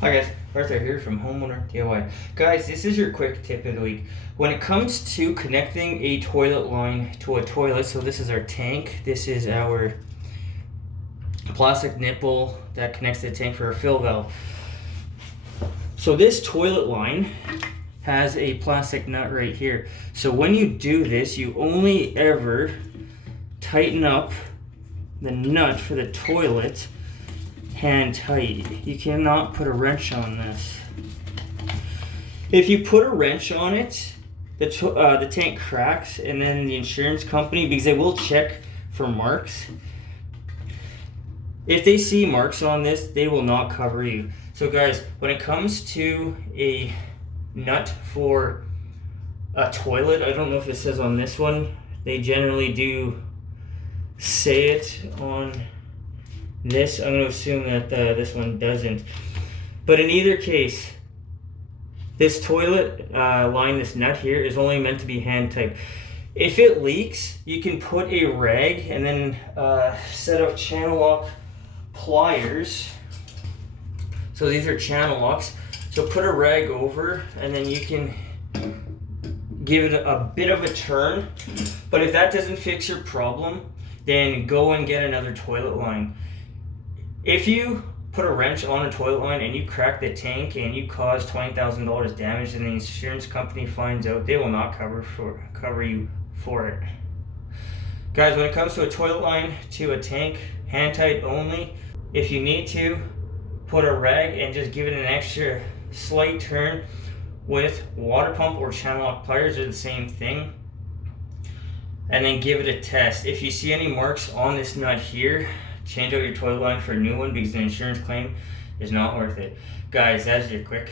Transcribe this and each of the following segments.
Hi guys, Arthur here from Homeowner DIY. Guys, this is your quick tip of the week. When it comes to connecting a toilet line to a toilet, so this is our tank, this is our plastic nipple that connects to the tank for our fill valve. So this toilet line has a plastic nut right here. So when you do this, you only ever tighten up the nut for the toilet hand tight. You cannot put a wrench on this. If you put a wrench on it, the tank cracks, and then the insurance company, because they will check for marks, if they see marks on this, they will not cover you. So guys, when it comes to a nut for a toilet, I don't know if it says on this one, they generally do say it on this. I'm going to assume that this one doesn't. But in either case, this toilet line, this nut here, is only meant to be hand tight. If it leaks, you can put a rag and then set of channel lock pliers. So these are channel locks. So put a rag over and then you can give it a bit of a turn. But if that doesn't fix your problem, then go and get another toilet line. If you put a wrench on a toilet line and you crack the tank and you cause $20,000 damage and the insurance company finds out, they will not cover you for it. Guys, when it comes to a toilet line to a tank, hand tight only. If you need to, put a rag and just give it an extra slight turn with water pump or channel lock pliers, are the same thing. And then give it a test. If you see any marks on this nut here, change out your toilet line for a new one, because the insurance claim is not worth it. Guys, that's your quick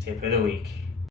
tip of the week.